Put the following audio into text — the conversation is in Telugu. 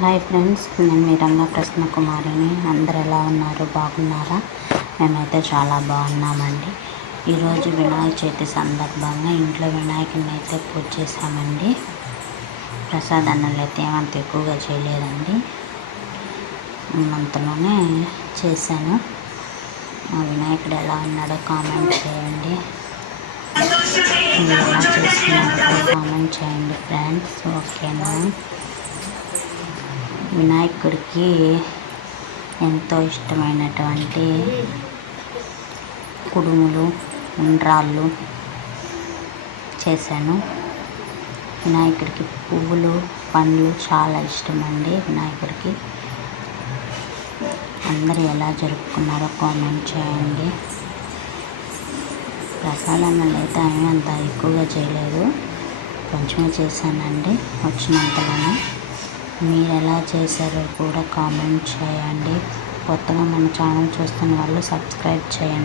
హాయ్ ఫ్రెండ్స్, నేను మీ రంగప్రసన్న కుమారిని. అందరు ఎలా ఉన్నారు? బాగున్నారా? మేమైతే చాలా బాగున్నామండి. ఈరోజు వినాయక చవితి సందర్భంగా ఇంట్లో వినాయకుడిని అయితే పూజ చేశామండి. ప్రసాదాలు అయితే ఏమంత ఎక్కువగా చేయలేదండి, అంతలోనే చేశాను. మా వినాయకుడు ఎలా ఉన్నాడో కామెంట్ చేయండి. మీరు ఎలా చేసుకున్నారో కామెంట్ చేయండి ఫ్రెండ్స్, ఓకేనా? వినాయకుడికి ఎంతో ఇష్టమైనటువంటి కుడుములు, ఉండ్రాళ్ళు చేశాను. వినాయకుడికి పువ్వులు, పండ్లు చాలా ఇష్టమండి. వినాయకుడికి అందరూ ఎలా జరుపుకున్నారో కామెంట్ చేయండి. ప్రసాదాలు అయితే అంత ఎక్కువగా చేయలేదు, కొంచెమే చేశానండి వచ్చినంతలోనే. మీరు ఎలా చేశారో కూడా కామెంట్ చేయండి. కొత్తగా మన ఛానల్ చూస్తున్న వాళ్ళు సబ్స్క్రైబ్ చేయండి.